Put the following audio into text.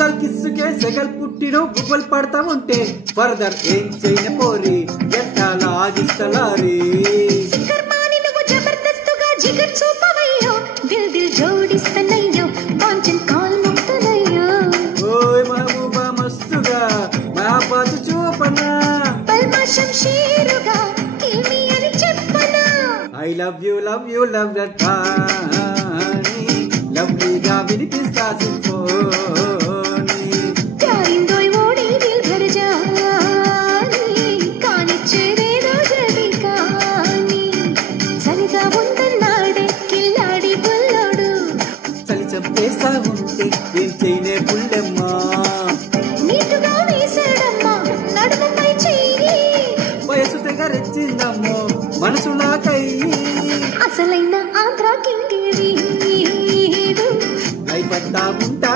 మొదలు కిస్సుకే సెగల్ పుట్టినో గుబ్బలు పడతా ఉంటే ఫర్దర్ ఏం చేయన పోరి ఎట్టా లాగిస్తలారి जिगर చూపవయ్యో దిల్ దిల్ జోడిస్తనయ్యో కాంచన్ కాల్ ముక్తనయ్యో ఓయ్ మహబూబా మస్తుగా మా బాతు చూపనా పల్మా శంషీరుగా ఏమి అని చెప్పనా I love you love that honey లవ్లీగా వినిపిస్తా సింఫోనీ ప్యారిందోయ్ ఓడి దిల్ భర్ జానీ కానిచ్చేదేదో జల్దీ కానీ సరిగా ఉందన్నాడే కిల్లాడి బుల్లోడు చలి చంపేస్తా ఉంటే ఏం చేయనే బుల్లెమ్మా నీటుగా వేసాడమ్మా నడుముపై చెయ్యి వయసు తెగ రెచ్చిందమ్మో మనసులాకయ్యి అసలైన ఆంధ్ర కింగ్ వీడు లైఫ్ అంతా ఉంటాడు